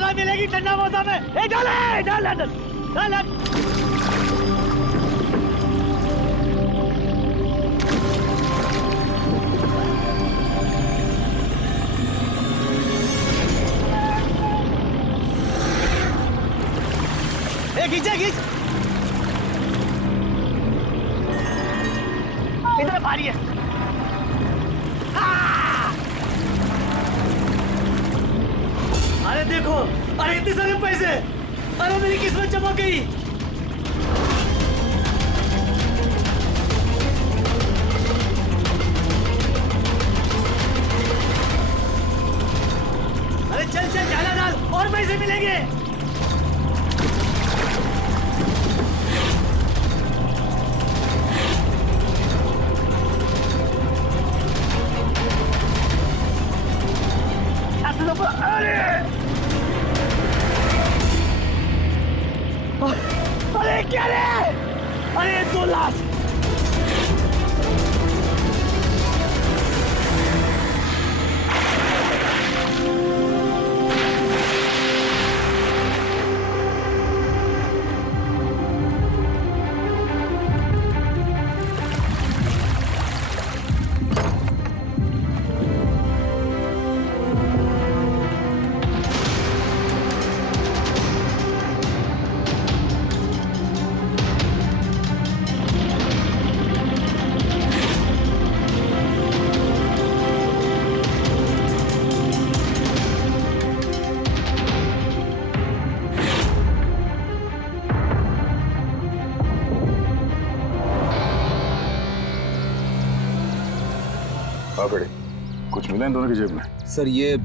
ज्यादा मिलेगी ठंडा मौसम में। डाल डाल डाल डाल डाल। खींचा खींच, इधर भारी है। अरे देखो, अरे इतने सारे पैसे, अरे मेरी किस्मत चमक गई। अरे चल चल डाला डाल, और पैसे मिलेंगे। अरे क्या रे? अरे 2 लाख। बड़े कुछ मिला इन दोनों की जेब में? सर ये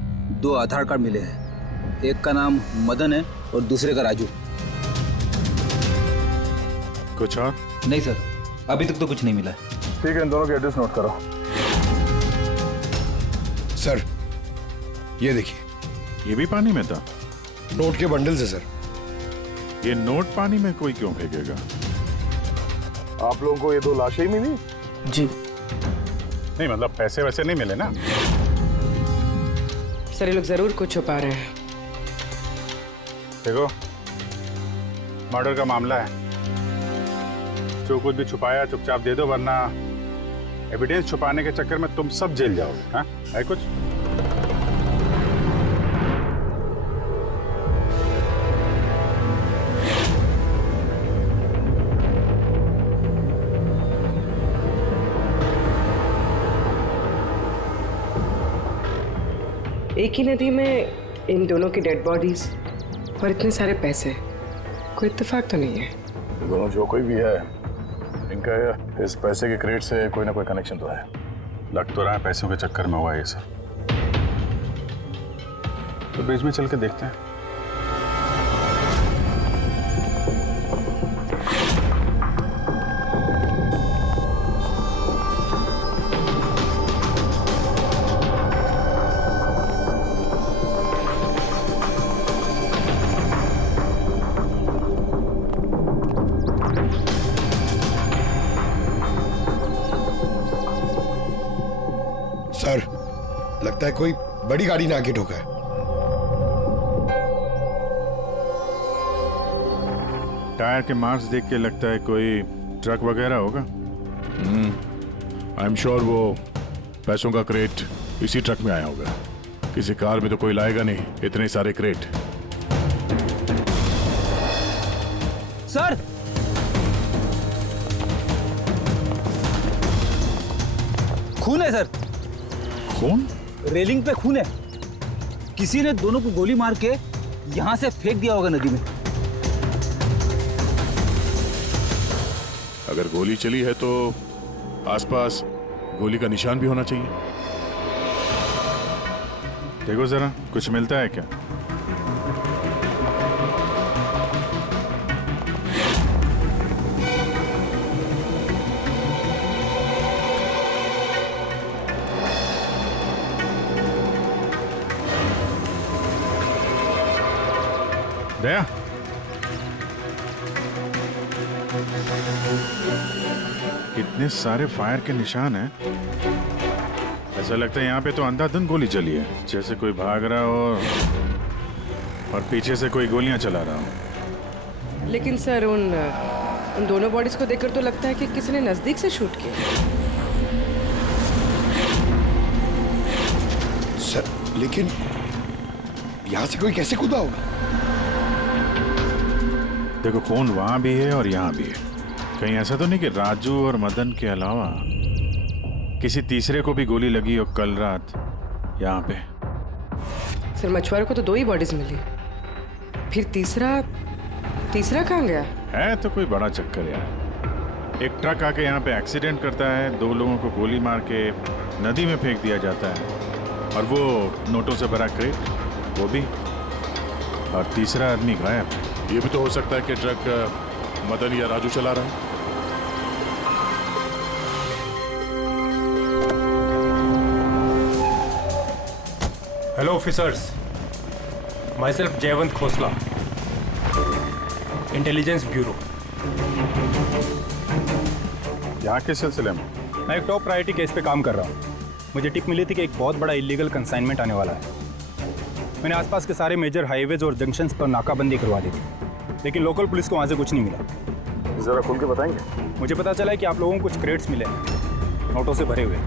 2 आधार कार्ड मिले हैं, एक का नाम मदन है और दूसरे का राजू। कुछ और? नहीं सर, अभी तक तो कुछ नहीं मिला। ठीक है, इन दोनों के एड्रेस नोट करो। सर ये देखिए, ये भी पानी में था? नोट के बंडल से सर। ये नोट पानी में कोई क्यों फेंकेगा? आप लोगों को ये 2 लाशें ही मिली? जी नहीं मतलब पैसे वैसे नहीं मिले ना? सर ये लोग जरूर कुछ छुपा रहे हैं। देखो मर्डर का मामला है, जो कुछ भी छुपाया चुपचाप दे दो, वरना एविडेंस छुपाने के चक्कर में तुम सब जेल जाओगे। हाँ है कुछ? एक ही नदी में इन दोनों की डेड बॉडीज और इतने सारे पैसे, कोई इत्तेफाक तो नहीं है। दोनों जो कोई भी है, इनका इस पैसे के क्रेट से कोई ना कोई कनेक्शन तो है। लग तो रहा है पैसों के चक्कर में हुआ है ये सब। तो ब्रिज में चल के देखते हैं। सर लगता है कोई बड़ी गाड़ी ने आके ठोका है। टायर के मार्क्स देख के लगता है कोई ट्रक वगैरह होगा। आई एम श्योर वो पैसों का क्रेट इसी ट्रक में आया होगा। किसी कार में तो कोई लाएगा नहीं इतने सारे क्रेट। सर खून है सर, खून? रेलिंग पे खून है। किसी ने दोनों को गोली मार के यहां से फेंक दिया होगा नदी में। अगर गोली चली है तो आसपास गोली का निशान भी होना चाहिए। देखो जरा कुछ मिलता है क्या? दया, इतने सारे फायर के निशान हैं। ऐसा लगता है यहाँ पे तो अंधाधुंध गोली चली है, जैसे कोई भाग रहा हो। और पीछे से कोई गोलियां चला रहा हूँ। लेकिन सर उन दोनों बॉडीज को देखकर तो लगता है कि किसी ने नजदीक से शूट किया। सर लेकिन यहाँ से कोई कैसे कूदा होगा? देखो खून वहां भी है और यहाँ भी है। कहीं ऐसा तो नहीं कि राजू और मदन के अलावा किसी तीसरे को भी गोली लगी हो कल रात यहाँ पे। सर मछुआरों को तो 2 ही बॉडीज मिली, फिर तीसरा कहाँ गया? है तो कोई बड़ा चक्कर यार। एक ट्रक आके यहाँ पे एक्सीडेंट करता है, 2 लोगों को गोली मार के नदी में फेंक दिया जाता है, और वो नोटों से भरा क्रेट वो भी, और तीसरा आदमी गायब है। ये भी तो हो सकता है कि ट्रक मदन या राजू चला रहा है। Hello officers, myself जयवंत खोसला, इंटेलिजेंस ब्यूरो। यहाँ के सिलसिले में मैं एक टॉप प्रायोरिटी केस पे काम कर रहा हूँ। मुझे टिप मिली थी कि एक बहुत बड़ा इलीगल कंसाइनमेंट आने वाला है। मैंने आसपास के सारे मेजर हाईवेज और जंक्शंस पर नाकाबंदी करवा दी थी, लेकिन लोकल पुलिस को वहाँ से कुछ नहीं मिला। जरा खुल के बताएंगे? मुझे पता चला है कि आप लोगों को कुछ क्रेट्स मिले हैं, नोटों से भरे हुए।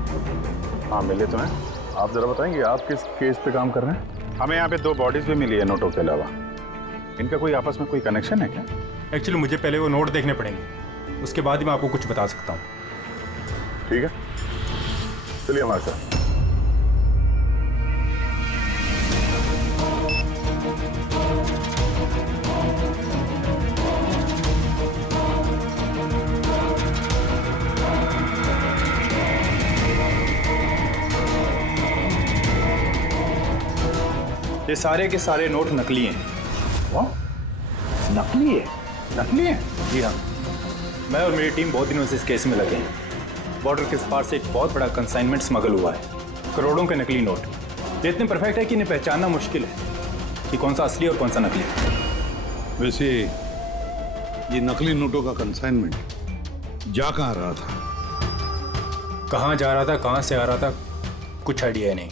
हाँ मिले तो हैं। आप जरा बताएंगे आप किस केस पे काम कर रहे हैं? हमें यहाँ पे 2 बॉडीज भी मिली है नोटों के अलावा। इनका कोई आपस में कोई कनेक्शन है क्या? एक्चुअली मुझे पहले वो नोट देखने पड़ेंगे, उसके बाद ही मैं आपको कुछ बता सकता हूँ। ठीक है, चलिए हमारे साथ। ये सारे के सारे नोट नकली हैं। नकली है? नकली है? जी हाँ, मैं और मेरी टीम बहुत दिनों से इस केस में लगे हैं। बॉर्डर के पार से एक बहुत बड़ा कंसाइनमेंट स्मगल हुआ है, करोड़ों के नकली नोट। ये इतने परफेक्ट है कि इन्हें पहचानना मुश्किल है कि कौन सा असली और कौन सा नकली है। वैसे ये नकली नोटों का कंसाइनमेंट जा कहाँ रहा था? कहाँ जा रहा था, कहाँ से आ रहा था, कुछ आइडिया नहीं।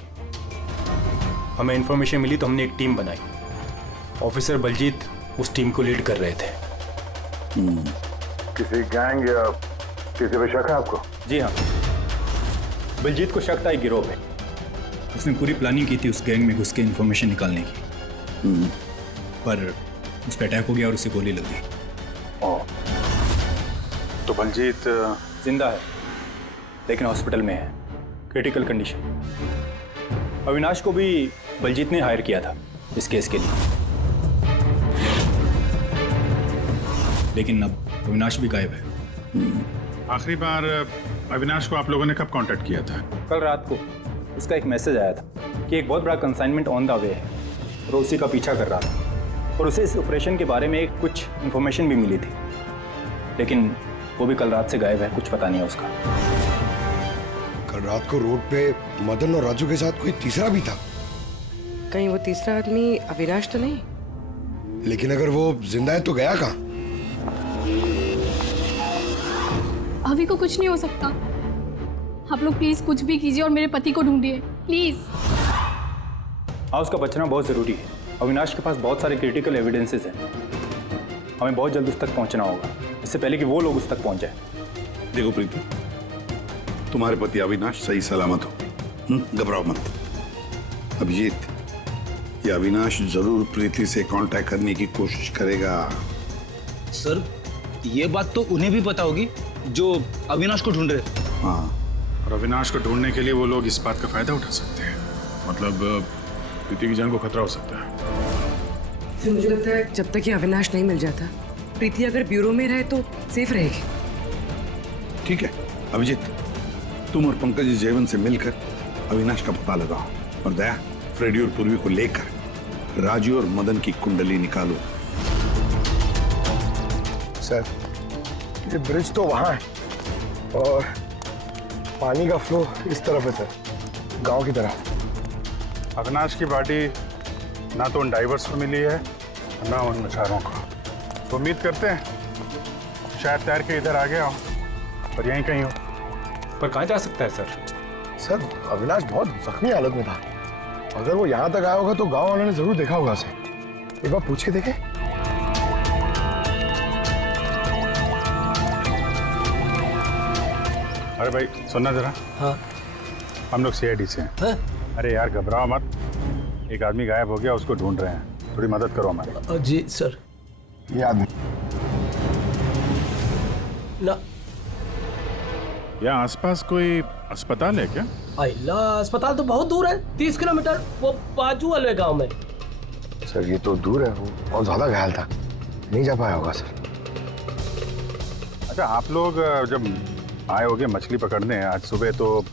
हमें इन्फॉर्मेशन मिली तो हमने एक टीम बनाई। ऑफिसर बलजीत उस टीम को लीड कर रहे थे। किसी गैंग या किसी पे शक है आपको? जी हाँ, बलजीत को शक था एक गिरोह पे। उसने पूरी प्लानिंग की थी उस गैंग में घुस के इन्फॉर्मेशन निकालने की, पर उस पर अटैक हो गया और उसे गोली लग गई। तो बलजीत जिंदा है लेकिन हॉस्पिटल में है, क्रिटिकल कंडीशन। अविनाश को भी बलजीत ने हायर किया था इस केस के लिए, लेकिन अब अविनाश भी गायब है। आखिरी बार अविनाश को आप लोगों ने कब कांटेक्ट किया था? कल रात को उसका एक मैसेज आया था कि एक बहुत बड़ा कंसाइनमेंट ऑन द वे है और उसी का पीछा कर रहा था, और उसे इस ऑपरेशन के बारे में कुछ इन्फॉर्मेशन भी मिली थी, लेकिन वो भी कल रात से गायब है, कुछ पता नहीं है उसका। कल रात को रोड पे मदन और राजू के साथ कोई तीसरा भी था। कहीं वो तीसरा आदमी अविनाश तो नहीं? लेकिन अगर वो जिंदा है तो गया कहाँ? अभी को कुछ नहीं हो सकता। आप लोग प्लीज कुछ भी कीजिए और मेरे पति को ढूंढिए प्लीज। हाँ, उसका बचना बहुत ज़रूरी है। अविनाश के पास बहुत सारे क्रिटिकल एविडेंसेस हैं। हमें बहुत जल्द उस तक पहुंचना होगा, इससे पहले कि वो लोग उस तक पहुंचे। देखो प्रीति, तुम्हारे पति अविनाश सही सलामत हो, घबराओ मत। अभिजीत, ये अविनाश जरूर प्रीति से कांटेक्ट करने की कोशिश करेगा। सर, ये बात तो उन्हें भी पता होगी जो अविनाश को ढूंढ रहे। हाँ, और अविनाश को ढूंढने के लिए वो लोग इस बात का फायदा उठा सकते हैं, मतलब प्रीति की जान को खतरा हो सकता है। तो मुझे लगता है जब तक ये अविनाश नहीं मिल जाता, प्रीति अगर ब्यूरो में रहे तो सेफ रहेगी। ठीक है अभिजीत, तुम और पंकज जयवंत से मिलकर अविनाश का पता लगाओ, और दया फ्रेडी और पूर्वी को लेकर राजू और मदन की कुंडली निकालो। सर, ये ब्रिज तो वहाँ है और पानी का फ्लो इस तरफ है सर, गांव की तरफ। अविनाश की बॉडी ना तो उन डाइवर्स को मिली है ना उन मछुआरों को। तो उम्मीद करते हैं शायद तैर के इधर आ गया हो और यहीं कहीं हो। पर कहाँ जा सकता है सर? सर, अविनाश बहुत जख्मी हालत में था। अगर वो यहाँ तक आया होगा तो गांव वालों ने जरूर देखा होगा उसे। एक बार पूछ के देखे। अरे भाई सुनना जरा। हाँ हम लोग सीआईडी से हैं। अरे यार घबराओ मत, एक आदमी गायब हो गया, उसको ढूंढ रहे हैं, थोड़ी मदद करो हमारी। जी सर। ये आदमी ना यहाँ आसपास कोई अस्पताल है क्या? अल्लाह, अस्पताल तो बहुत दूर है, 30 किलोमीटर, वो बाजू वाले गांव में। सर ये तो दूर है, वो बहुत ज्यादा घायल था, नहीं जा पाया होगा सर। अच्छा आप लोग जब आए होगे मछली पकड़ने आज सुबह, तो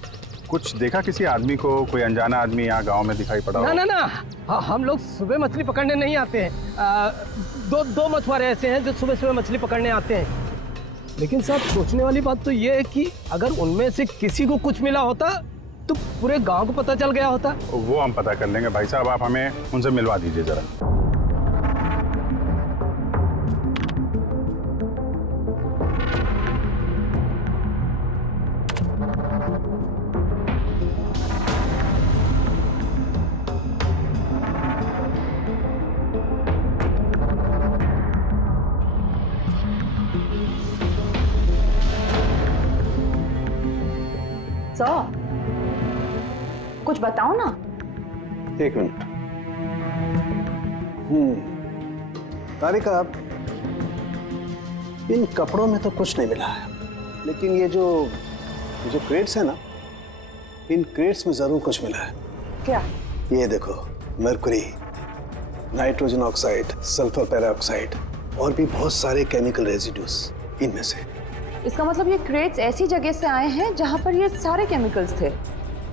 कुछ देखा किसी आदमी को? कोई अनजाना आदमी यहाँ गांव में दिखाई पड़ा? ना ना ना, हम लोग सुबह मछली पकड़ने नहीं आते हैं। दो मछुआरे ऐसे हैं जो सुबह सुबह मछली पकड़ने आते हैं। लेकिन साहब सोचने वाली बात तो ये है कि अगर उनमें से किसी को कुछ मिला होता तो पूरे गांव को पता चल गया होता। वो हम पता कर लेंगे भाई साहब, आप हमें उनसे मिलवा दीजिए जरा। कुछ बताओ ना। एक मिनट। तारिका, इन कपड़ों में तो कुछ नहीं मिला है, लेकिन ये जो क्रेट्स है ना, इन क्रेट्स में जरूर कुछ मिला है। क्या? ये देखो, mercury, nitrogen oxide, sulphur peroxide और भी बहुत सारे केमिकल रेजिड्यूज इनमें से। इसका मतलब ये क्रेट्स ऐसी जगह से आए हैं जहां पर ये सारे केमिकल्स थे।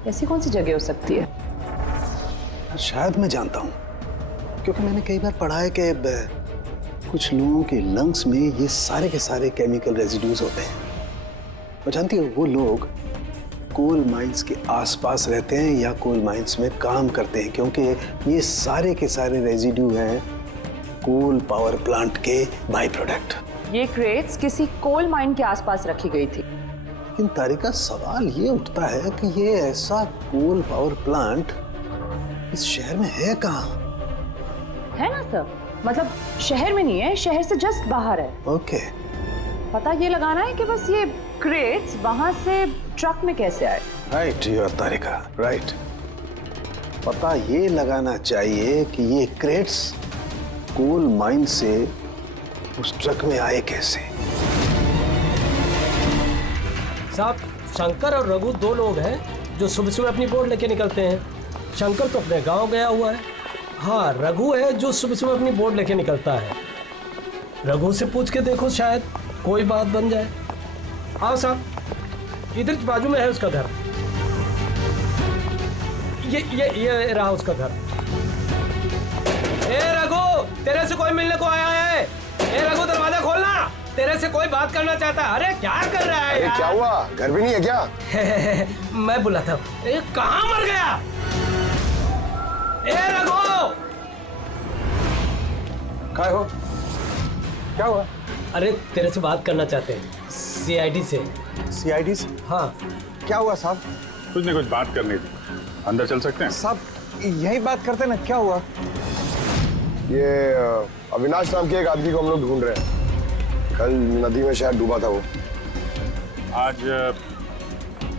ऐसी कौन सी जगह हो सकती है? शायद मैं जानता हूँ, क्योंकि मैंने कई बार पढ़ा है कि कुछ लोगों के लंग्स में ये सारे के सारे केमिकल रेजिड्यूज होते हैं। और जानती हो, वो लोग कोल माइंस के आसपास रहते हैं या कोल माइंस में काम करते हैं, क्योंकि ये सारे के सारे रेजिड्यू हैं कोल पावर प्लांट के बाई प्रोडक्ट। ये क्रेट्स किसी कोल माइन के आसपास रखी गई थी। लेकिन तारिका, सवाल ये उठता है कि ये ऐसा कोल पावर प्लांट इस शहर में है कहाँ? है ना सर, मतलब शहर में नहीं है, शहर से जस्ट बाहर है। ओके। पता ये लगाना है कि बस ये क्रेट्स वहां से ट्रक में कैसे आए। Right your Tarika, right. पता ये लगाना चाहिए कि ये क्रेट्स कोल माइन से उस ट्रक में आए कैसे। साहब, शंकर और रघु दो लोग हैं जो सुबह सुबह अपनी बोट लेके निकलते हैं। शंकर तो अपने गांव गया हुआ है। हाँ, रघु है जो सुबह सुबह अपनी बोट लेके निकलता है। रघु से पूछ के देखो, शायद कोई बात बन जाए। आओ साहब, इधर बाजू में है उसका घर। ये रहा उसका घर। ए रघु, तेरे से कोई मिलने को आया है। ए रघु, दरवाजा खोलना, तेरे से कोई बात करना चाहता है। अरे क्या कर रहा है? अरे क्या हुआ, घर भी नहीं है क्या? मैं बुलाता हूँ। कहाँ मर गया? ए रघु, क्या हो? क्या हुआ? अरे तेरे से बात करना चाहते हैं, सीआईडी से। सीआईडी से? हाँ। क्या हुआ साहब? कुछ नहीं, कुछ बात करनी थी। अंदर चल सकते हैं? साहब यही बात करते ना, क्या हुआ? ये अविनाश नाम के एक आदमी को हम लोग ढूंढ रहे हैं। कल नदी में शायद डूबा था वो। आज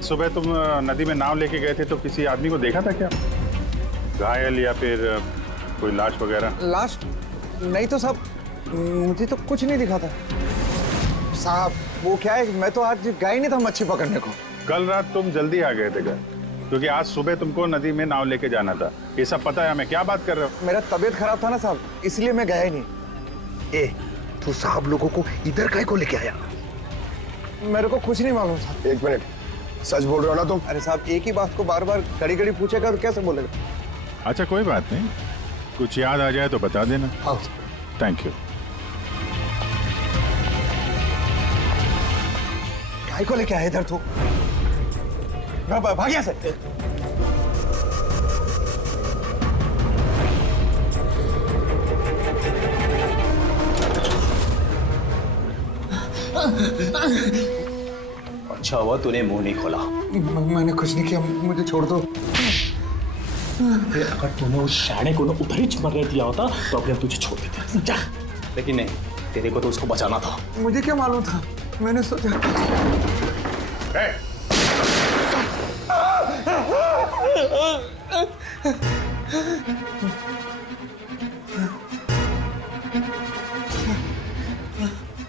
सुबह तुम नदी में नाव लेके गए थे, तो किसी आदमी को देखा था क्या? घायल या फिर कोई लाश वगैरह? लाश नहीं तो साहब, मुझे तो कुछ नहीं दिखा था साहब। वो क्या है, मैं तो आज गया ही नहीं था मच्छी पकड़ने को। कल रात तुम जल्दी आ गए थे घर, क्योंकि आज सुबह तुमको नदी में नाव लेके जाना था। ये सब पता है हमें, क्या बात कर रहे हो? मेरा तबीयत खराब था ना साहब, इसलिए मैं गया ही नहीं। तू साहब लोगों को इधर काहे को लेके आया? मेरे को कुछ नहीं मालूम साहब। एक मिनट, सच बोल रहे हो ना तुम? अरे साहब, एक ही बात को बार बार घड़ी घड़ी पूछेगा तो कैसे बोलेगा? अच्छा कोई बात नहीं, कुछ याद आ जाए तो बता देना। हाँ। Thank you. काय को लेके आया इधर तू? भाग यहाँ से। अच्छा हुआ तूने मुंह नहीं खोला। मैंने कुछ नहीं किया, मुझे छोड़ दो। अगर तूने उस शाणे को ना उधर ही मरने दिया होता तो अभी हम तुझे छोड़ देते, समझा? लेकिन नहीं, तेरे को तो उसको बचाना था। मुझे क्या मालूम था, मैंने सोचा।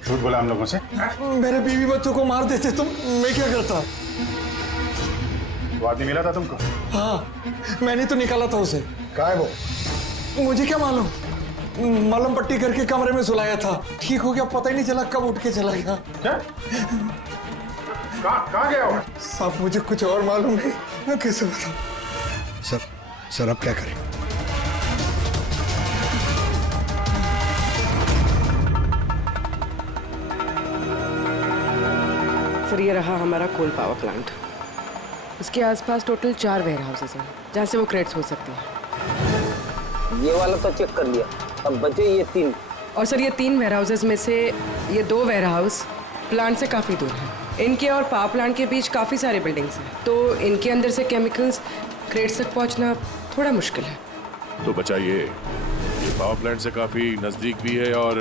झूठ बोला हम लोगों से? मेरे बीवी बच्चों को मार देते तुम, मैं क्या करता? वो आदमी मिला था तुमको? हाँ, मैंने तो निकाला था उसे। कहाँ है वो? मुझे क्या मालूम, मलम पट्टी करके कमरे में सुलाया था, ठीक हो गया, पता ही नहीं चला कब उठ के चला गया। क्या? कहाँ गया वो? साहब मुझे कुछ और मालूम नहीं, मैं कैसे बताऊं? सर अब क्या करें? सर ये रहा हमारा कोल पावर प्लांट। इसके आसपास टोटल 4 वेयर हाउसेस हैं जहाँ से वो क्रेट्स हो सकते हैं। ये वाला तो चेक कर लिया, अब बचे ये 3। और सर ये 3 वेयर हाउसेस में से ये 2 वेयर हाउस प्लांट से काफ़ी दूर हैं। इनके और पावर प्लांट के बीच काफ़ी सारे बिल्डिंग्स हैं, तो इनके अंदर से केमिकल्स क्रेट्स तक पहुँचना थोड़ा मुश्किल है। तो बचाइए, ये पावर प्लांट से काफी नजदीक भी है और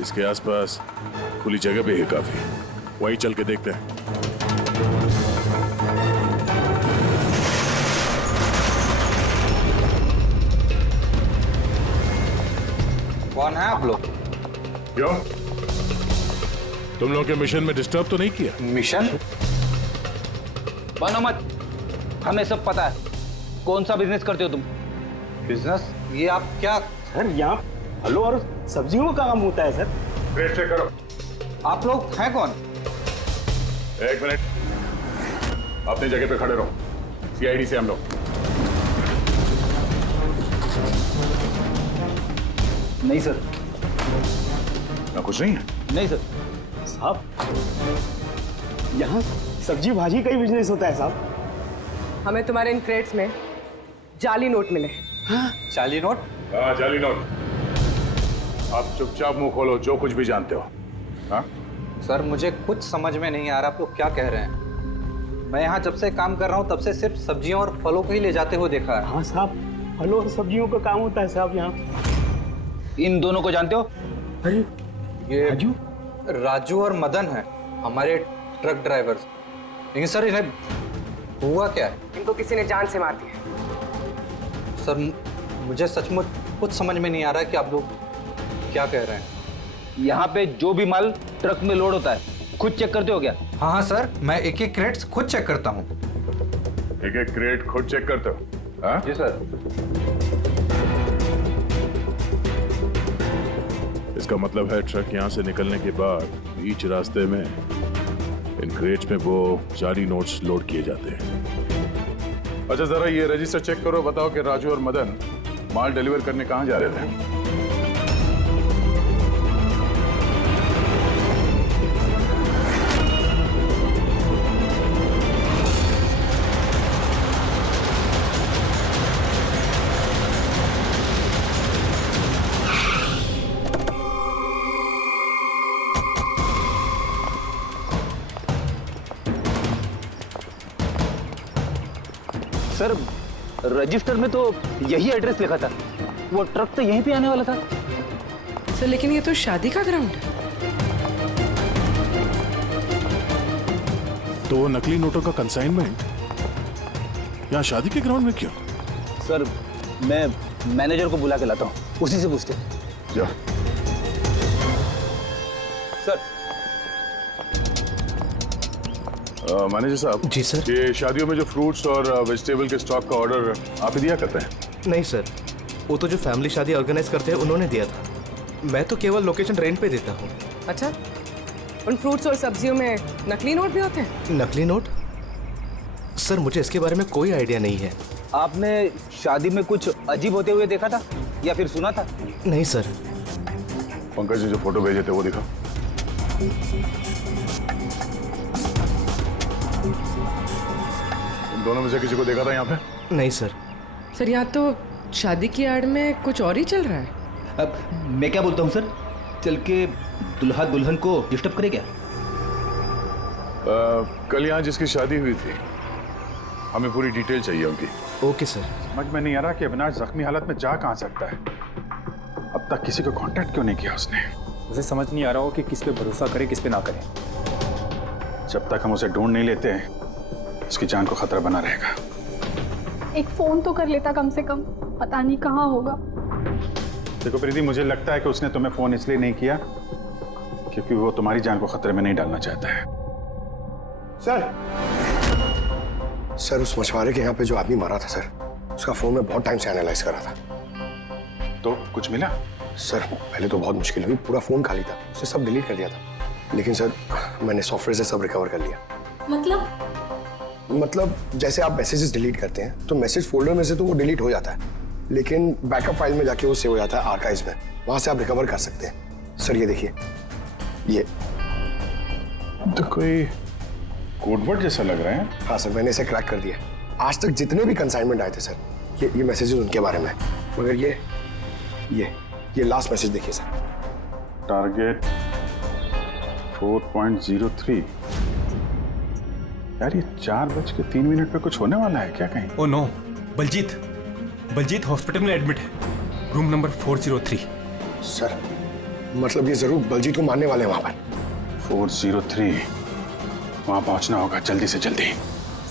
इसके आसपास खुली जगह भी है काफी, वही चल के देखते हैं। कौन है आप लोग? क्यों, तुम लोग के मिशन में डिस्टर्ब तो नहीं किया? मिशन? बनो मत, हमें सब पता है। कौन सा बिजनेस करते हो तुम? बिजनेस? ये आप क्या? सर यहाँ फलों और सब्जियों का काम होता है सर। क्रेट चेक करो। आप लोग हैं कौन? एक मिनट, अपनी जगह पे खड़े रहो। सीआईडी से हम लोग। नहीं सर। ना कुछ नहीं है? नहीं सर। साहब यहाँ सब्जी भाजी का ही बिजनेस होता है साहब। हमें तुम्हारे इन क्रेट्स में जाली नोट मिले। हाँ? जाली नोट? हाँ, जाली नोट। आप चुपचाप मुंह खोलो, जो कुछ भी जानते हो। हाँ? सर मुझे कुछ समझ में नहीं आ रहा आप लोग क्या कह रहे हैं। मैं यहाँ जब से काम कर रहा हूँ तब से सिर्फ सब्जियों और फलों को ही ले जाते हुए देखा है। हाँ साहब, फलों और सब्जियों का काम होता है साहब यहाँ। इन दोनों को जानते हो? अरे ये राजू और मदन है, हमारे ट्रक ड्राइवर्स। लेकिन सर इन्हें हुआ क्या है? इनको किसी ने जान से मार दिया। सर मुझे सचमुच कुछ समझ में नहीं आ रहा है कि आप लोग क्या कह रहे हैं। यहाँ पे जो भी माल ट्रक में लोड होता है खुद चेक करते हो क्या? हाँ हाँ सर, मैं एक एक क्रेट्स खुद चेक करता हूँ। एक एक क्रेट खुद चेक करते हो? हाँ? जी सर। इसका मतलब है ट्रक यहाँ से निकलने के बाद बीच रास्ते में इन क्रेट्स में वो जाली नोट्स लोड किए जाते हैं। अच्छा, जरा ये रजिस्टर चेक करो, बताओ कि राजू और मदन माल डिलीवर करने कहाँ जा रहे थे? सर रजिस्टर में तो यही एड्रेस लिखा था, वो ट्रक तो यहीं पे आने वाला था। सर लेकिन ये तो शादी का ग्राउंड है। तो वो नकली नोटों का कंसाइनमेंट यहाँ शादी के ग्राउंड में क्यों? सर मैं मैनेजर को बुला के लाता हूँ, उसी से पूछते। जा। सर मैनेजर साहब। जी सर। ये शादियों में जो फ्रूट्स और वेजिटेबल के स्टॉक का ऑर्डर आप ही दिया करते हैं? नहीं सर, वो तो जो फैमिली शादी ऑर्गेनाइज करते हैं उन्होंने दिया था। मैं तो केवल लोकेशन रेंट पे देता हूँ। अच्छा, उन फ्रूट्स और सब्जियों में नकली नोट भी होते हैं? नकली नोट? सर मुझे इसके बारे में कोई आइडिया नहीं है। आपने शादी में कुछ अजीब होते हुए देखा था या फिर सुना था? नहीं सर। पंकज ने जो फोटो भेजे थे वो दिखा। दोनों में से किसी को देखा था यहाँ पे? नहीं सर। सर यहाँ तो शादी की आड़ में कुछ और ही चल रहा है। अब मैं क्या बोलता हूँ सर, चल के दुल्हा दुल्हन को डिस्टर्ब करे क्या? कल यहाँ जिसकी शादी हुई थी हमें पूरी डिटेल चाहिए उनकी। Okay sir. समझ में नहीं आ रहा कि अविनाश जख्मी हालत में जा कहाँ सकता है। अब तक किसी को कांटेक्ट क्यों नहीं किया उसने? मुझे समझ नहीं आ रहा हो कि किस पे भरोसा करे किस पे ना करे। जब तक हम उसे ढूंढ नहीं लेते उसकी जान को खतरा बना रहेगा। एक फोन तो कर लेता कम से कम, पता नहीं कहाँ होगा। देखो प्रीति, मुझे लगता है कि उसने तुम्हें फोन इसलिए नहीं किया क्योंकि वो तुम्हारी जान को खतरे में नहीं डालना चाहता है। सर उस मछुआरे के यहाँ पे जो आदमी मारा था सर, उसका फोन में बहुत टाइम से एनालाइज करा था। तो कुछ मिला? सर पहले तो बहुत मुश्किल हुई, पूरा फोन खाली था, उसने सब डिलीट कर दिया था। लेकिन सर मैंने सॉफ्टवेयर से सब रिकवर कर लिया। मतलब जैसे आप मैसेजेस डिलीट करते हैं तो मैसेज फोल्डर में से तो वो डिलीट हो जाता है, लेकिन बैकअप फाइल में जाके वो सेव हो जाता है आर्काइव्स में, वहां से आप रिकवर कर सकते हैं। सर ये देखिए, ये तो कोई कोडवर्ड जैसा लग रहा है। हाँ सर, मैंने इसे क्रैक कर दिया। आज तक जितने भी कंसाइनमेंट आए थे सर, ये मैसेजेस उनके बारे में है। मगर ये लास्ट मैसेज देखिए सर। टारगेट 4.03। यार ये 4:03 पे कुछ होने वाला है क्या कहीं? ओ नो, बलजीत हॉस्पिटल में एडमिट है, रूम नंबर 403। सर मतलब ये जरूर बलजीत को मारने वाले हैं वहां पर। 403, वहां पहुंचना होगा जल्दी से जल्दी।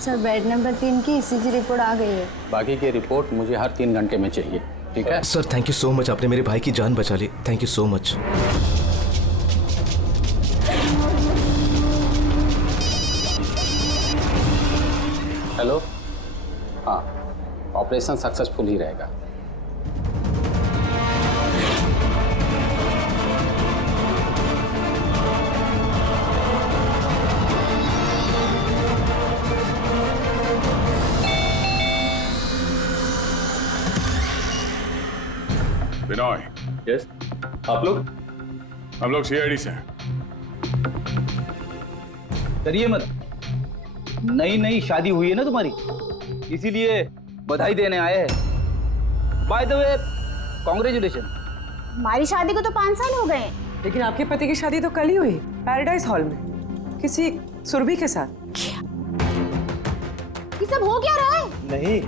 सर बेड नंबर 3 की ECG रिपोर्ट आ गई है। बाकी की रिपोर्ट मुझे हर 3 घंटे में चाहिए, ठीक है? Sir thank you so much, आपने मेरे भाई की जान बचा ली। Thank you so much. Hello, हाँ, ऑपरेशन सक्सेसफुल ही रहेगा। बिनॉय। यस, आप लोग? हम लोग CID से हैं। डरिए मत, नई शादी हुई है ना तुम्हारी, इसीलिए बधाई देने आए हैं। By the way, congratulation. हमारी शादी को तो 5 साल हो गए, लेकिन आपके पति की शादी तो कल ही हुई, पैराडाइज हॉल में, किसी सुरभि के साथ। ये सब हो क्या रहा है? नहीं,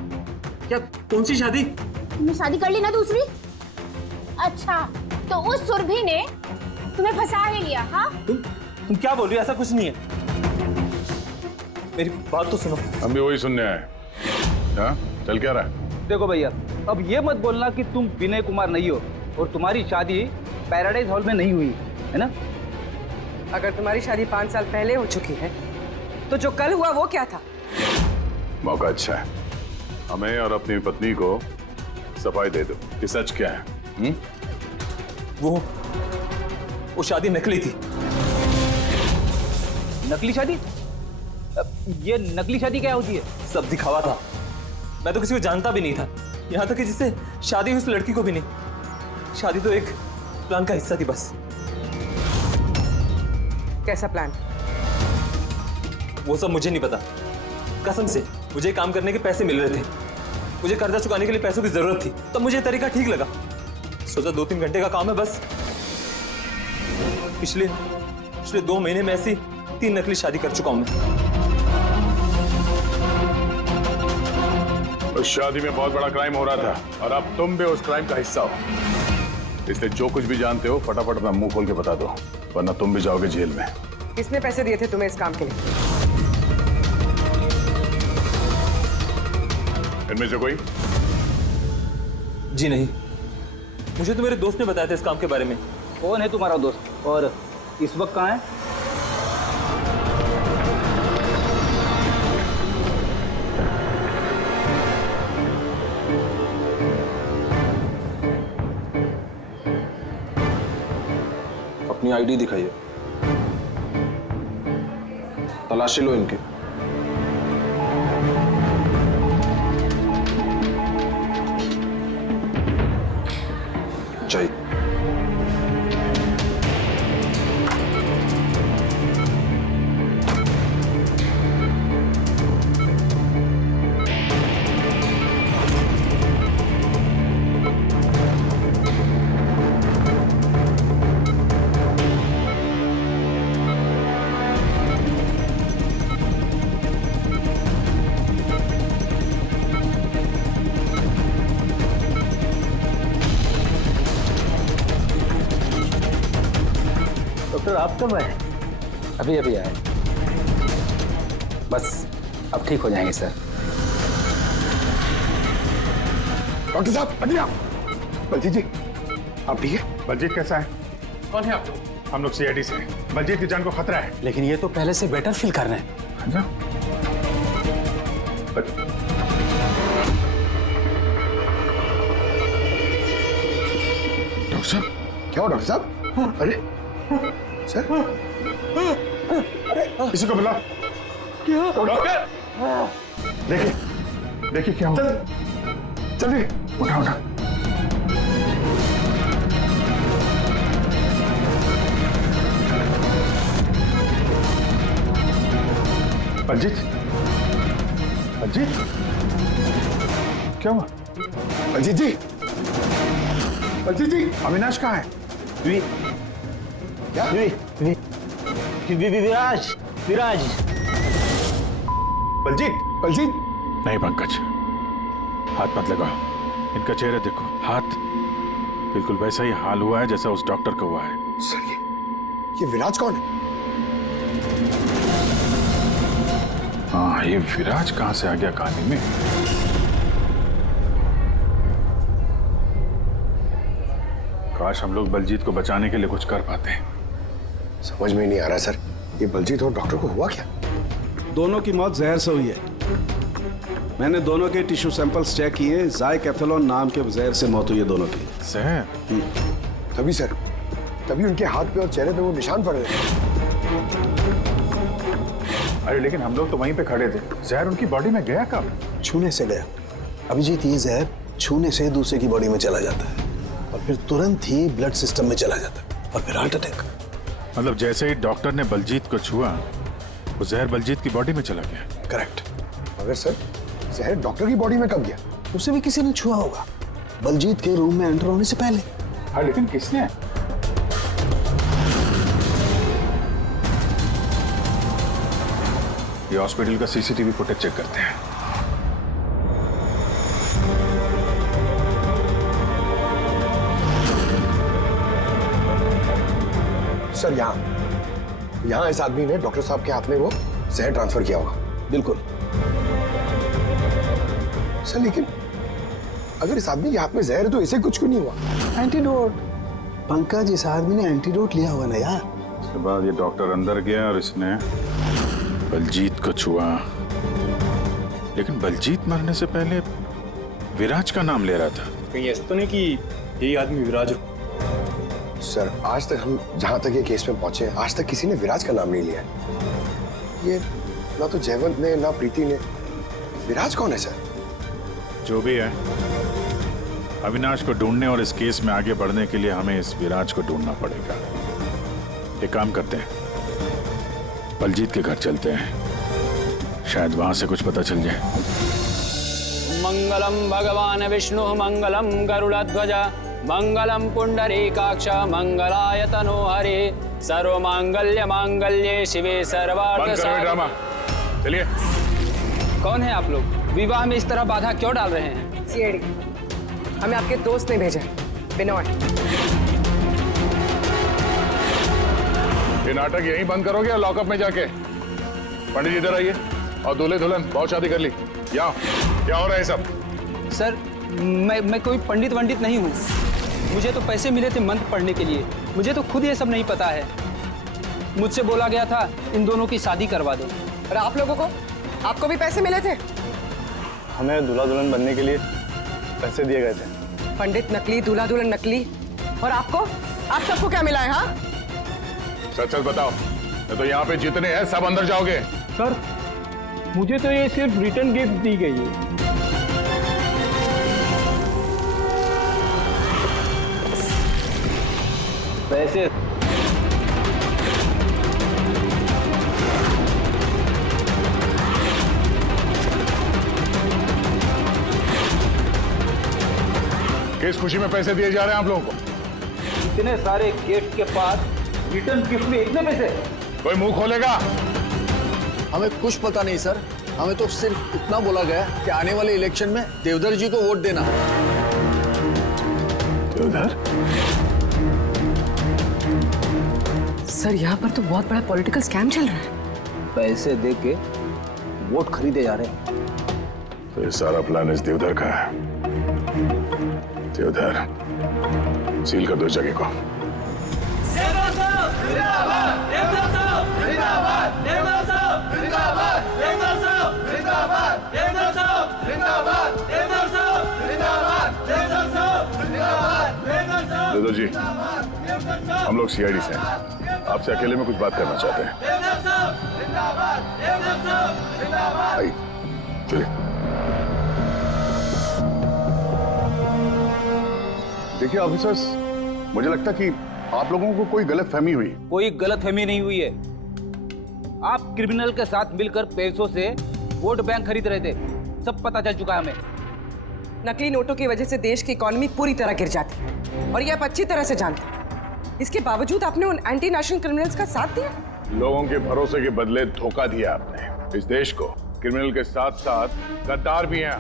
क्या कौन सी शादी? तुमने शादी कर ली ना दूसरी? अच्छा, तो उस सुरभि ने तुम्हें फंसा ही लिया? हाँ, तुम क्या बोल रही हो? ऐसा कुछ नहीं है, मेरी बात तो सुनो। हम भी वही सुनने आए। हाँ, चल क्या रहा है? देखो भैया, अब ये मत बोलना कि तुम विनय कुमार नहीं हो और तुम्हारी शादी पैराडाइज हॉल में नहीं हुई है ना? अगर तुम्हारी शादी 5 साल पहले हो चुकी है तो जो कल हुआ वो क्या था? मौका अच्छा है, हमें और अपनी पत्नी को सफाई दे दो कि सच क्या है। वो शादी नकली थी। नकली शादी? ये नकली शादी क्या होती है? सब दिखावा था, मैं तो किसी को जानता भी नहीं था, यहाँ तक कि जिससे शादी हुई उस लड़की को भी नहीं। शादी तो एक प्लान का हिस्सा थी बस। कैसा प्लान? वो सब मुझे नहीं पता, कसम से। मुझे काम करने के पैसे मिल रहे थे, मुझे कर्जा चुकाने के लिए पैसों की जरूरत थी, तब मुझे तरीका ठीक लगा। सोचा 2-3 घंटे का काम है बस। पिछले 2 महीने में ऐसी 3 नकली शादी कर चुका हूं मैं। उस शादी में बहुत बड़ा क्राइम हो रहा था और अब तुम भी उस क्राइम का हिस्सा हो, इसलिए जो कुछ भी जानते हो फटाफट अपना मुंह खोल के बता दो, वरना तुम भी जाओगे जेल में। किसने पैसे दिए थे तुम्हें इस काम के लिए? इनमें से कोई? जी नहीं, मुझे तो मेरे दोस्त ने बताया था इस काम के बारे में। कौन है तुम्हारा दोस्त और इस वक्त कहाँ है? अपनी आईडी दिखाइए, तलाशी लो इनकी। चाहिए डॉक्टर आप कब आए? अभी अभी आए, बस अब ठीक हो जाएंगे सर। डॉक्टर साहब अभी आप। बलजीत जी आप ठीक है? बलजीत कैसा है? कौन है आप लोग? हम लोग सीआईडी से हैं। बलजीत की जान को खतरा है। लेकिन ये तो पहले से बेटर फील कर रहे हैं। अच्छा? डॉक्टर साहब क्या हो डॉक्टर साहब? अरे सर किसी को बुला। क्या डॉक्टर देखिए देखिए क्या हुआ। चलिए उठा उठा। बलजीत बलजीत क्या हुआ? बलजीत जी बलजीत जी अविनाश कहाँ है? क्या? विराज विराज। बलजीत बलजीत नहीं पंकज, हाथ मत लगाओ। इनका चेहरा देखो, हाथ बिल्कुल वैसा ही हाल हुआ है जैसा उस डॉक्टर का हुआ है। सर ये विराज कौन है? हाँ ये विराज कहाँ से आ गया कहानी में? काश हम लोग बलजीत को बचाने के लिए कुछ कर पाते हैं। समझ में नहीं आ रहा सर, ये बलजीत और डॉक्टर को हुआ क्या? दोनों की मौत जहर से हुई है। मैंने दोनों के टिश्यू सैंपल्स चेक किए, जाइकैथोलोन नाम के जहर से मौत हुई है दोनों की। जहर? तभी सर, तभी उनके हाथ पे और चेहरे पे वो निशान पड़ रहे हैं। अरे लेकिन हम लोग तो वहीं पे खड़े थे, जहर उनकी बॉडी में गया कब? छूने से गया। अभिजीत, ये जहर छूने से दूसरे की बॉडी में चला जाता है और फिर तुरंत ही ब्लड सिस्टम में चला जाता है और फिर हार्ट अटैक। मतलब जैसे ही डॉक्टर ने बलजीत को छुआ, वो जहर बलजीत की बॉडी में चला गया। करेक्ट। मगर सर जहर डॉक्टर की बॉडी में कब गया? उसे भी किसी ने छुआ होगा, बलजीत के रूम में एंटर होने से पहले। हाँ लेकिन किसने? ये हॉस्पिटल का सीसीटीवी फुटेज चेक करते हैं। सर यहाँ इस आदमी ने डॉक्टर साहब के हाथ में वो जहर ट्रांसफर किया होगा। बिल्कुल सर, लेकिन अगर इस आदमी के हाथ में जहर है तो इसे कुछ क्यों नहीं हुआ? एंटीडोट। पंकज, इस आदमी ने एंटीडोट लिया होगा ना यार। उसके बाद ये डॉक्टर अंदर गया और इसने बलजीत को छुआ। लेकिन बलजीत मरने से पहले विराज का नाम ले रहा था। कहीं ऐसा तो नहीं कि यही आदमी विराज हो? सर आज तक हम जहां तक ये केस में पहुंचे, आज तक किसी ने विराज का नाम नहीं लिया है। ये ना तो जयवंत ने ना प्रीति ने। विराज कौन है सर? जो भी है, अविनाश को ढूंढने और इस केस में आगे बढ़ने के लिए हमें इस विराज को ढूंढना पड़ेगा। एक काम करते हैं, बलजीत के घर चलते हैं, शायद वहां से कुछ पता चल जाए। मंगलम भगवान विष्णु मंगलम गरुड़ध्वज मंगलम पुंडरीकाक्ष मंगलाय तनो हरे सर्व मांगल्य मांगल्ये शिवे सर्वार्थ ड्रामा। चलिए। कौन है आप लोग? विवाह में इस तरह बाधा क्यों डाल रहे हैं? सीआईडी, हमें आपके दोस्त ने भेजा, बिनोय। ये नाटक यहीं बंद करोगे या लॉकअप में जाके? पंडित जी इधर आइए और दूल्हे दुल्हन बहुत शादी कर ली। क्या हो रहा है सब? सर मैं कोई पंडित वंडित नहीं हूँ। मुझे तो पैसे मिले थे मंत्र पढ़ने के लिए। मुझे तो खुद ये सब नहीं पता है। मुझसे बोला गया था इन दोनों की शादी करवा दो। और आप लोगों को, आपको भी पैसे मिले थे? हमें दूल्हा दुल्हन बनने के लिए पैसे दिए गए थे। पंडित नकली, दूल्हा दुल्हन नकली, और आपको, आप सबको क्या मिला है? हाँ सच सच बताओ, नहीं तो यहाँ पे जितने हैं सब अंदर जाओगे। सर मुझे तो ये सिर्फ रिटर्न गिफ्ट दी गई है। पैसे किस खुशी में पैसे दिए जा रहे हैं आप लोगों को? इतने सारे गिफ्ट के पास रिटर्न गिफ्ट में इतने पैसे? कोई मुंह खोलेगा? हमें कुछ पता नहीं सर, हमें तो सिर्फ इतना बोला गया कि आने वाले इलेक्शन में देवधर जी को वोट देना। देवधर? सर यहाँ पर तो बहुत बड़ा पॉलिटिकल स्कैम चल रहा है। पैसे दे के वोट खरीदे जा रहे हैं। तो ये सारा प्लान इस देवधर का है। देवधर, सील कर दो इस जगह को। देवधर जी, हम लोग सीआईडी से हैं, आपसे अकेले में कुछ बात करना चाहते हैं। आइए, चलिए। देखिए ऑफिसर्स, मुझे लगता कि आप लोगों को कोई गलतफहमी हुई। कोई गलतफहमी नहीं हुई है। आप क्रिमिनल के साथ मिलकर पैसों से वोट बैंक खरीद रहे थे, सब पता चल चुका है हमें। नकली नोटों की वजह से देश की इकोनॉमी पूरी तरह गिर जाती है और ये आप अच्छी तरह से जानते हैं। इसके बावजूद आपने उन एंटी नेशनल क्रिमिनल्स का साथ दिया। लोगों के भरोसे के बदले धोखा दिया आपने इस देश को। क्रिमिनल के साथ साथ गद्दार भी हैं।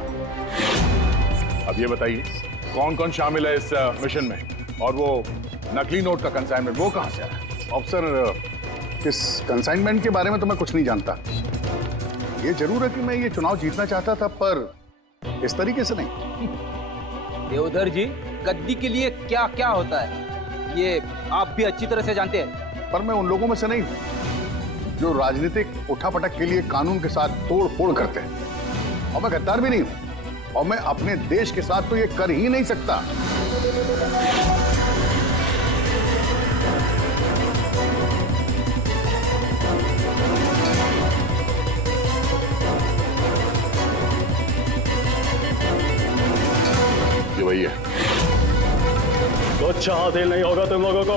अब ये बताइए कौन कौन शामिल है इस मिशन में, और वो नकली नोट का कंसाइनमेंट वो कहां से आया? ऑफिसर, इस कंसाइनमेंट के बारे में तो मैं कुछ नहीं जानता। ये जरूर है कि मैं ये चुनाव जीतना चाहता था, पर इस तरीके से नहीं। देवधर जी, गद्दी के लिए क्या क्या होता है ये आप भी अच्छी तरह से जानते हैं। पर मैं उन लोगों में से नहीं हूं जो राजनीतिक उठापटक के लिए कानून के साथ तोड़ फोड़ करते हैं, और मैं गद्दार भी नहीं हूं, और मैं अपने देश के साथ तो ये कर ही नहीं सकता। ये वही है। कुछ हासिल नहीं होगा तुम लोगों को।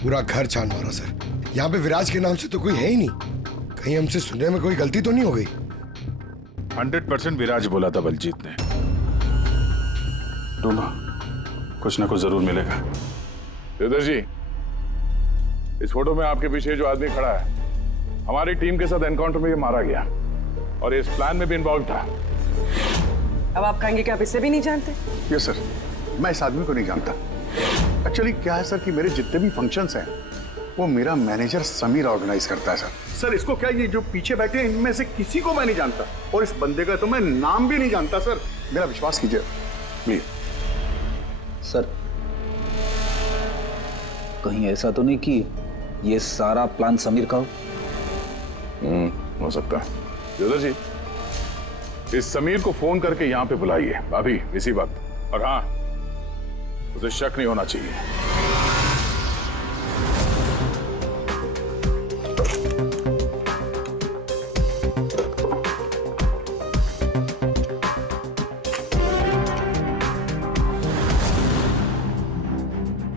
पूरा घर छान मारा सर। यहाँ पे विराज के नाम से तो कोई है ही नहीं। कहीं हमसे सुनने में कोई गलती तो नहीं हो गई? 100% विराज बोला था बलजीत ने। ढूंढो, कुछ ना कुछ जरूर मिलेगा। देवधर जी, इस फोटो में आपके पीछे जो आदमी खड़ा है, हमारी टीम के साथ एनकाउंटर में ये मारा गया और इस प्लान में भी इन्वॉल्व था। अब आप कहेंगे कि आप इसे भी नहीं जानते? यस सर, मैं इस आदमी को नहीं जानता। एक्चुअली क्या है सर कि मेरे जितने भी फंक्शंस हैं वो मेरा मैनेजर समीर ऑर्गेनाइज करता है सर। सर इसको क्या, ये जो पीछे बैठे हैं इनमें से किसी को मैं नहीं जानता, और इस बंदे का तो मैं नाम भी नहीं जानता सर। मेरा विश्वास कीजिए प्लीज। सर, कहीं ऐसा तो नहीं कि ये सारा प्लान समीर का हो? हो सकता है। देवधर जी, इस समीर को फोन करके यहाँ पे बुलाइए अभी इसी वक्त, और हाँ, उसे शक नहीं होना चाहिए।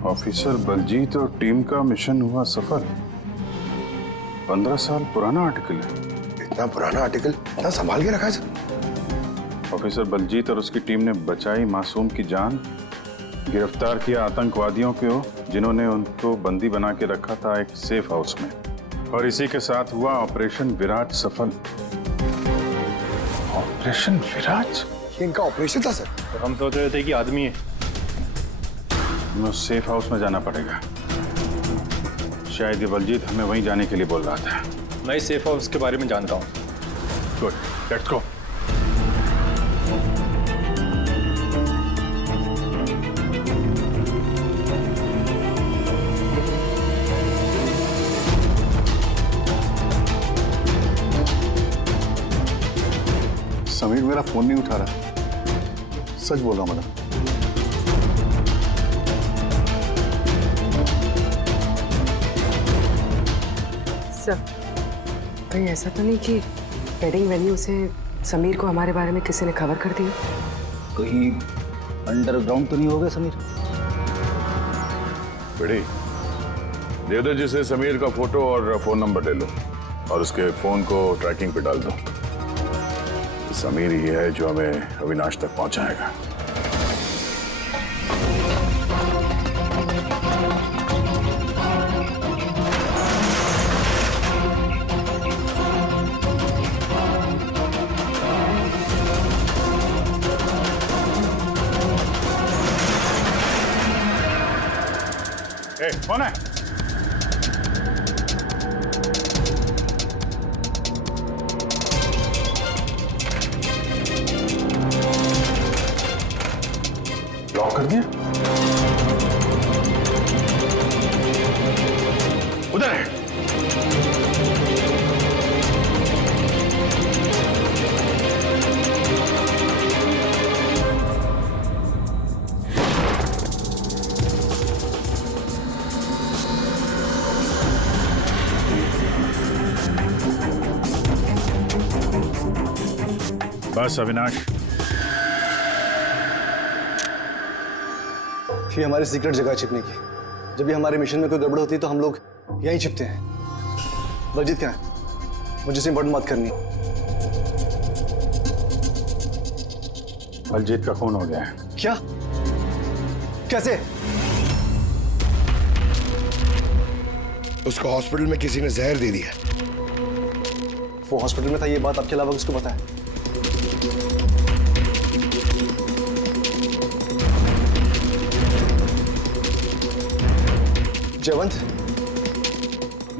ऑफिसर बलजीत और टीम का मिशन हुआ सफल। 15 साल पुराना आर्टिकल है। इतना पुराना आर्टिकल इतना संभाल के रखा है सर? ऑफिसर बलजीत और उसकी टीम ने बचाई मासूम की जान, गिरफ्तार किया आतंकवादियों को जिन्होंने उनको बंदी बना के रखा था एक सेफ हाउस में, और इसी के साथ हुआ ऑपरेशन विराज सफल। ऑपरेशन विराज? ये इनका ऑपरेशन था सर? तो हम सोच रहे थे कि आदमी है। हमें उस सेफ हाउस में जाना पड़ेगा। शायद ये बलजीत हमें वहीं जाने के लिए बोल रहा था। मैं इस सेफ हाउस के बारे में जानता हूँ। Good, let's go. समीर मेरा फोन नहीं उठा रहा। सच बोल रहा हूं मैडम। सर, कहीं ऐसा तो नहीं कि वेडिंग वेन्यू से समीर को हमारे बारे में किसी ने खबर कर दिया? कहीं अंडरग्राउंड तो नहीं हो गया समीर? बेटी, देवधर जी से समीर का फोटो और फोन नंबर ले लो और उसके फोन को ट्रैकिंग पे डाल दो। समीर ही है जो हमें अविनाश तक पहुंचाएगा। कौन है? लॉक कर दिया? उधर है। बस अविनाश, ये हमारी सीक्रेट जगह छिपने की। जब भी हमारे मिशन में कोई गड़बड़ होती है तो हम लोग यहीं छिपते हैं। बलजीत कहाँ है? मुझे से इंपॉर्टेंट बात करनी। बलजीत का खून हो गया है। क्या? कैसे? उसको हॉस्पिटल में किसी ने जहर दे दिया। वो हॉस्पिटल में था, ये बात आपके अलावा किसको पता है? जयवंत,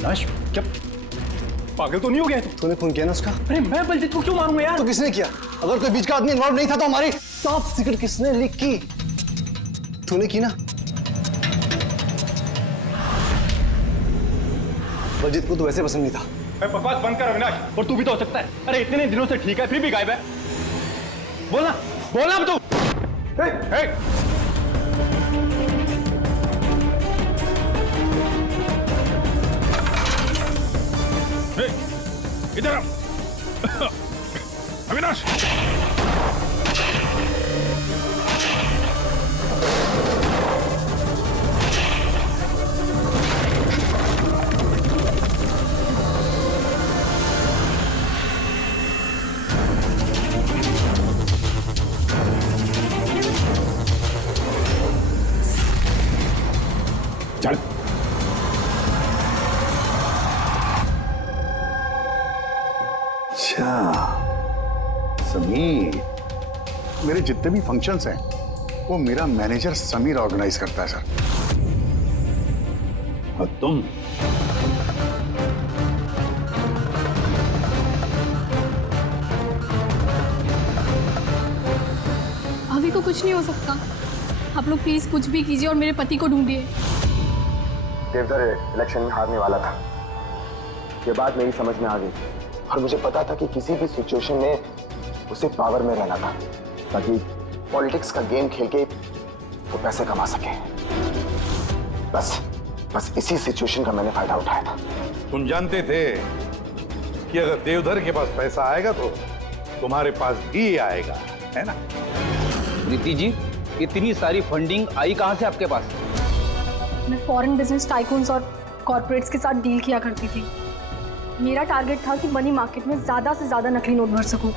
नाश, क्या पागल तो नहीं हो गया तू? तूने खून किया ना उसका? अरे मैं बलजीत को क्यों मारूंगा यार? तो किसने किया? अगर कोई बीच का आदमी इन्वॉल्व नहीं था तो हमारी टॉप सीक्रेट किसने लीक की? तूने की ना? बलजीत को तो वैसे पसंद नहीं था। अरे बकवास बंद कर अविनाश, और तू भी तो हो सकता है। अरे इतने दिनों से ठीक है, फिर भी गायब है। बोलना बोलना अब तू। इधर आओ। अविनाश, चल। अच्छा समीर, मेरे जितने भी फंक्शंस हैं वो मेरा मैनेजर समीर ऑर्गेनाइज करता है सर। और तुम? अभी को कुछ नहीं हो सकता। आप लोग प्लीज कुछ भी कीजिए और मेरे पति को ढूंढिए। देवधर इलेक्शन में हारने वाला था, ये बात मेरी समझ में आ गई और मुझे पता था कि किसी भी सिचुएशन में उसे पावर में रहना था ताकि पॉलिटिक्स का गेम खेल के वो पैसे कमा सके। बस इसी सिचुएशन का मैंने फायदा उठाया था। तुम जानते थे कि अगर देवधर के पास पैसा आएगा तो तुम्हारे पास भी आएगा, है ना? प्रीति जी, इतनी सारी फंडिंग आई कहां से आपके पास? मैं फॉरेन बिजनेस टाइकून्स और कॉर्पोरेट्स के साथ डील किया करती थी। मेरा टारगेट था कि मनी मार्केट में ज्यादा से ज्यादा नकली नोट भर सकूं।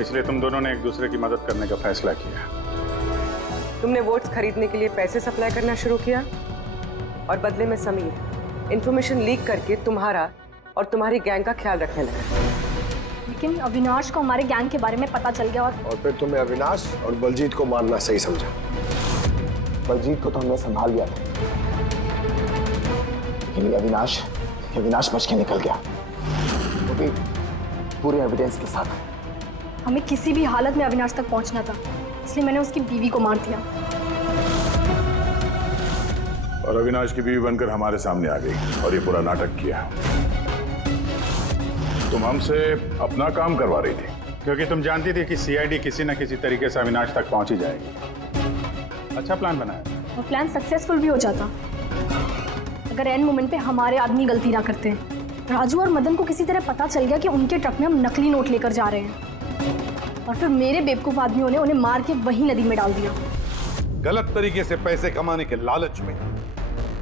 इसलिए तुम दोनों ने एक दूसरे की मदद करने का फैसला किया। तुमने वोट्स खरीदने के लिए पैसे सप्लाई करना शुरू किया और बदले में समीर इंफॉर्मेशन लीक करके तुम्हारा और तुम्हारी गैंग का ख्याल रखने लगा। लेकिन अविनाश को हमारे गैंग के बारे में पता चल गया और फिर तुम्हें अविनाश और बलजीत को मारना सही समझा। बलजीत को तो हमने संभाल लिया था, लेकिन अविनाश बच के निकल गया, वो भी पूरे एविडेंस के साथ। हमें किसी भी हालत में अविनाश तक पहुंचना था, इसलिए मैंने उसकी बीवी को मार दिया। और अविनाश की बीवी बनकर हमारे सामने आ गई और ये पूरा नाटक किया। तुम हमसे अपना काम करवा रही थी क्योंकि तुम जानती थी कि सीआईडी किसी न किसी तरीके से अविनाश तक पहुंच ही जाएगी। अच्छा प्लान बनाया। और प्लान सक्सेसफुल भी हो जाता अगर एंड मोमेंट पे हमारे आदमी गलती ना करते। राजू और मदन को किसी तरह पता चल गया कि उनके ट्रक में हम नकली नोट लेकर जा रहे हैं और फिर मेरे बेवकूफ आदमियों ने उन्हें मार के वही नदी में डाल दिया। गलत तरीके से पैसे कमाने के लालच में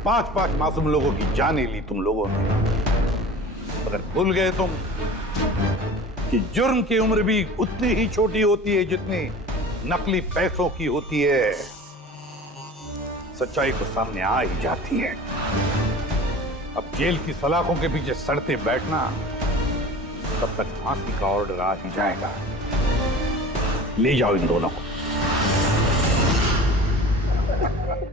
5-5 मासूम लोगों की जानें ली तुम लोगों ने। अगर भूल गए तुम कि जुर्म की उम्र भी उतनी ही छोटी होती है जितनी नकली पैसों की होती है। सच्चाई तो सामने आ ही जाती है। अब जेल की सलाखों के पीछे सड़ते बैठना, तब तक फांसी का ऑर्डर आ ही जाएगा। ले जाओ इन दोनों को।